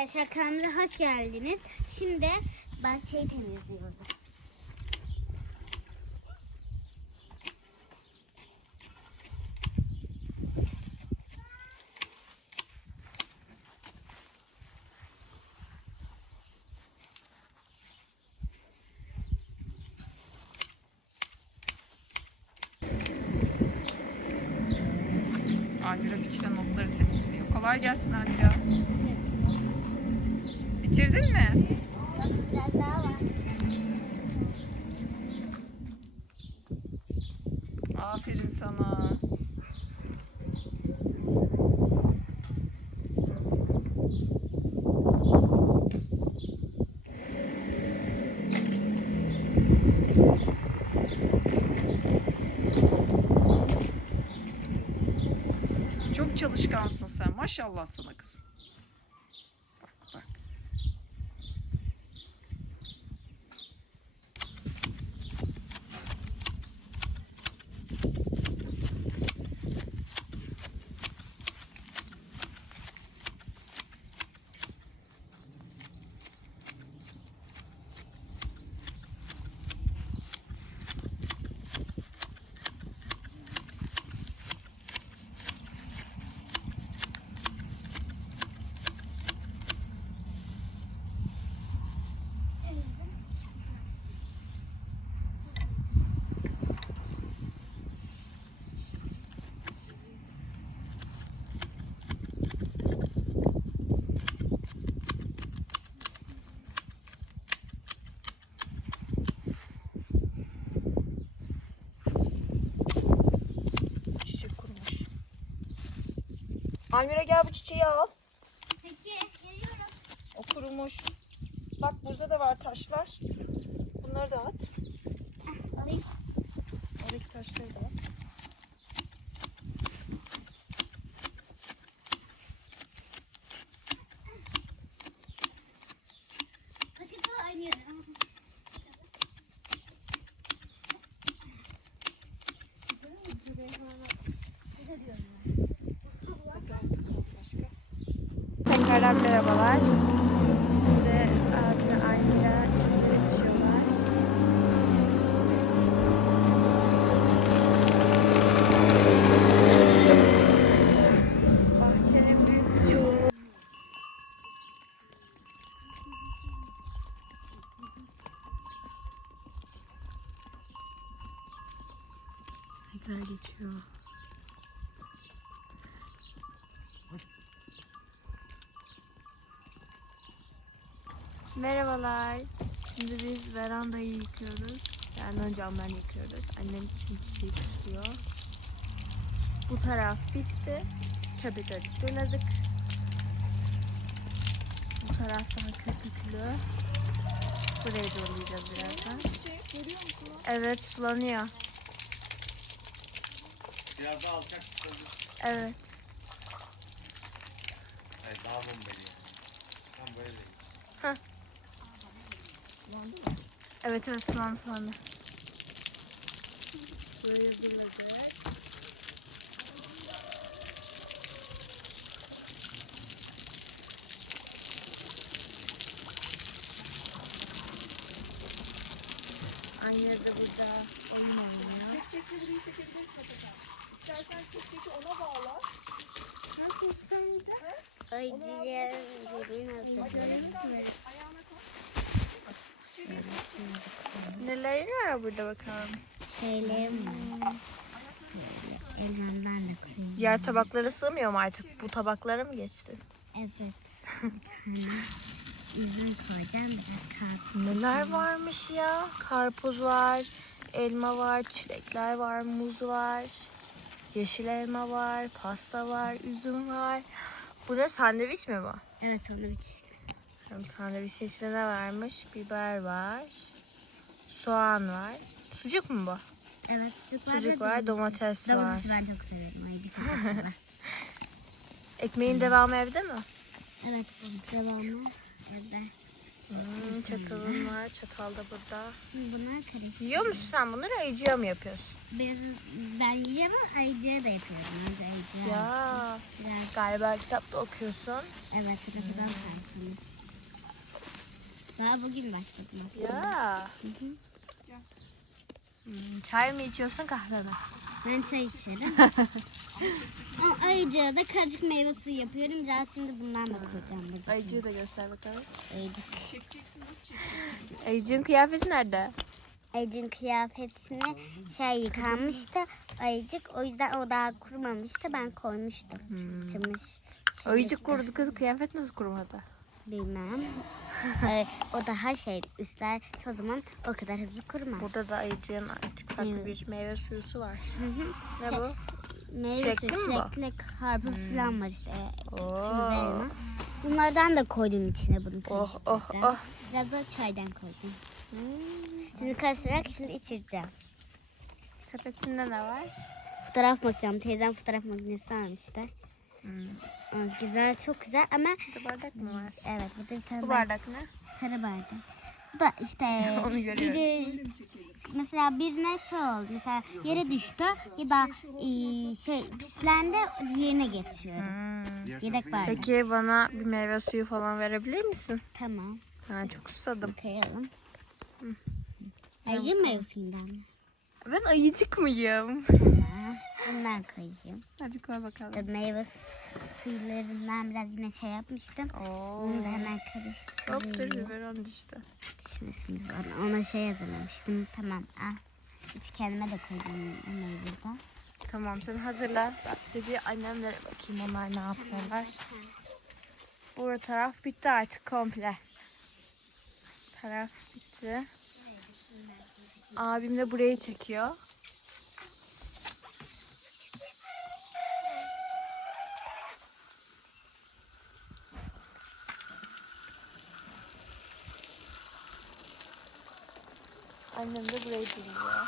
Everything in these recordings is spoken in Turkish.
arkadaşlar kanalımıza hoş geldiniz. Şimdi bahçeyi temizliyoruz. Almira içten notları temizliyor. Kolay gelsin Almira. Bitirdin mi? Biraz daha var. Aferin sana. Çok çalışkansın sen. Maşallah sana kızım. Bak bak. Çiçek kurumuş. Almira gel bu çiçeği al. Peki geliyorum. O kurumuş. Bak burada da var taşlar. Bunları da at. Tekrardan merhabalar. Şimdi abimle Aynı'yla çimleri biçiyorlar. Bahçenin büyük çoğunluğu Güzel geçiyor. Merhabalar. Şimdi biz verandayı yıkıyoruz. Yani önce camlarını yıkıyoruz. Annem çiçeği tutuyor. Bu taraf bitti. Köpükleri doladık. Bu taraf daha köpüklü. Burayı dolayacağız birazdan. Görüyor musunuz? Evet sulanıyor. Biraz daha alçak tutuldu. Evet. Hayır daha bombeli yani. Tam böyle değil. Evet evet sulan sulandı. Böyle doladık. Anne de burada onun oynuyor. Çiçekleri buraya çekebiliriz Atakan. İstersen çiçeği ona bağla. Oyuncağım gibi nasıl? Ayağına koy. Neler var burada bakalım. Şeylerim var. Elhamdan da koyayım. Diğer tabaklara sığmıyor mu artık? Bu tabaklara mı geçtin? Evet. Bir tane üzüm koyacağım. Biraz karpuz. Neler varmış ya? Karpuz var, elma var, çilekler var, muz var, yeşil elma var, pasta var, üzüm var. Bu ne sandviç mi bu? Evet sandviç. Hem sandviç içinde ne varmış? Biber var, soğan var. Sucuk mu bu? Evet sucuk var. Sucuk var, domates var. Domatesi ben çok severim. Ay bir çok sever. Ekmeğin devamı evde mi? Evet devamı evde. Hmm, çatalın var, çatal da burada. Bunlar karışık. Yiyor musun sen bunları? Ayıcıya mı yapıyorsun? Biz, ben yiyeceğim ama ayıcıya da yapıyorum. Önce ayıcıya. Ya Biraz, galiba kitapta okuyorsun. evet kitaptan sayfamız. Daha bugün başladım. Ya. Hmm, çay mı içiyorsun kahve mi? Ben çay içerim. Ama Ayrıca da karışık meyve suyu yapıyorum. Biraz şimdi bundan da koyacağım. burada. Ayıcığı da göster bakalım. Ayıcık. Çekeceksin nasıl çekeceksin? Ayıcığın kıyafeti nerede? Ayıcık'ın kıyafetini şey yıkanmıştı. Ayıcık o yüzden o daha kurumamıştı. Ben koymuştum. Çamaşır. Ayıcık kurudu kız kıyafet nasıl kurumadı? Bilmem. Ee, o daha şey üstler o zaman o kadar hızlı kurumaz. Burada da ayıcığın artık farklı bir meyve suyusu var. Ne bu? Meyve Çilekli suyu, karpuz falan var işte. Oo. Üzerine. Bunlardan da koydum içine bunu Oh karıştırdım. oh oh. Biraz da çaydan koydum. Şimdi karıştırarak şimdi içireceğim. Sepetinde ne var? Fotoğraf makinesi. Teyzem fotoğraf makinesi almıştı. Hmm. Aa, Güzel, çok güzel ama Burada bardak mı var? evet burada bir tane Bu bardak- bardak ne? sarı bardak. Bu da işte Onu görüyorum. biri mesela birine şey oldu mesela yere düştü ya da e, şey pislendi diğerine getiriyorum. Hmm. Yedek bardak. Peki bana bir meyve suyu falan verebilir misin? Tamam. Ben çok susadım. Koyalım. Ayıcı meyvesinden mi? Ben ayıcık mıyım? Bundan koyayım. Hadi koy bakalım. Da meyve su- suylarından biraz yine şey yapmıştım. Oo. Bunu da hemen Hop dur karıştırayım. biberon düştü. Düşmesin ona, ona şey hazırlamıştım. Tamam al. Hiç kendime de koydum onları burada. Tamam sen hazırla. Ben de bir annemlere bakayım onlar ne yapıyorlar. Bu taraf bitti artık komple. Taraf bitti. Abim de burayı çekiyor. Annem de burayı dinliyor.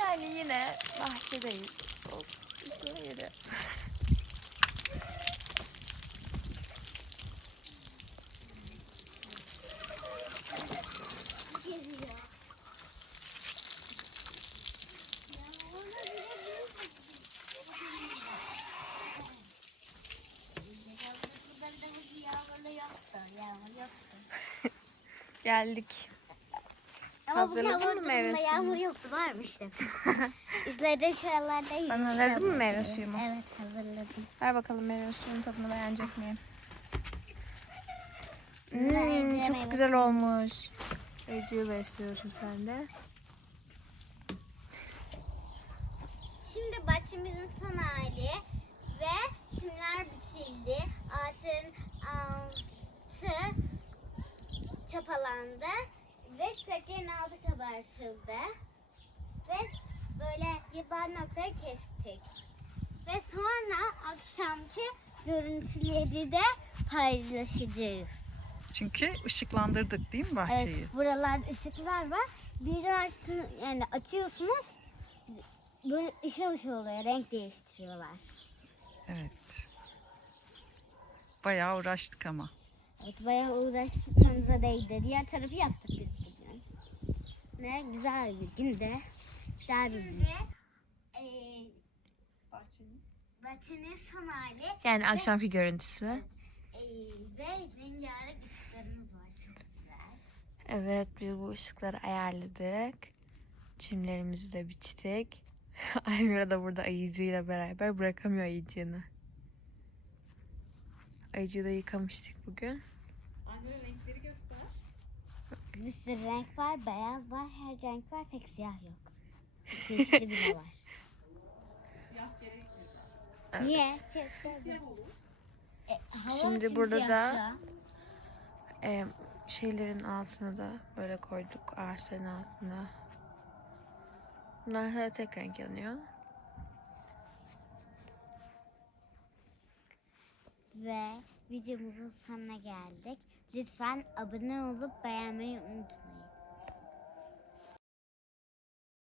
Yani yine bahçedeyiz. Of, Geldik. Ama Hazırladın bugün mı hava meyve durumunda suyunu? Yağmur yoktu varmıştı. İzlediğin şuralardaydı. Sen hazırladın mı meyve suyumu? Evet hazırladım. Ver bakalım meyve suyunun tadını beğenecek miyim? Hmm, çok güzel olmuş. Ece'yi besliyorsun sen de. Şimdi bahçemizin son hali ve çimler biçildi. Ağaçların altı çapalandı ve çiçeklerin altı kabartıldı. Ve böyle yaban noktaları kestik. Ve sonra akşamki görüntüleri de paylaşacağız. Çünkü ışıklandırdık değil mi bahçeyi? Evet, buralarda ışıklar var. Birden açtığını, yani açıyorsunuz böyle ışıl ışıl oluyor. Renk değiştiriyorlar. Evet. Bayağı uğraştık ama. Evet bayağı uğraşmamıza değdi. Diğer tarafı yaptık biz bugün. Ne güzel bir günde. Güzel bir gün. Bahçenin. bahçenin son hali Yani akşamki görüntüsü. e, ve rengarenk ışıklarımız var. Çok güzel. Evet biz bu ışıkları ayarladık. Çimlerimizi de biçtik. Aymira da burada ayıcıyla beraber bırakamıyor ayıcığını. Ayıcığı da yıkamıştık bugün. Annene renkleri göster. Bir sürü renk var. Beyaz var. Her renk var. Tek siyah yok. Yeşili bile var. Siyah gerekli. Evet. Niye? Çok güzel. Siyah olur. E, hava Şimdi simsiyah burada şu da- an. Ee, şeylerin altına da böyle koyduk ağaçların altına. Bunlar da tek renk yanıyor. Ve videomuzun sonuna geldik. Lütfen abone olup beğenmeyi unutmayın.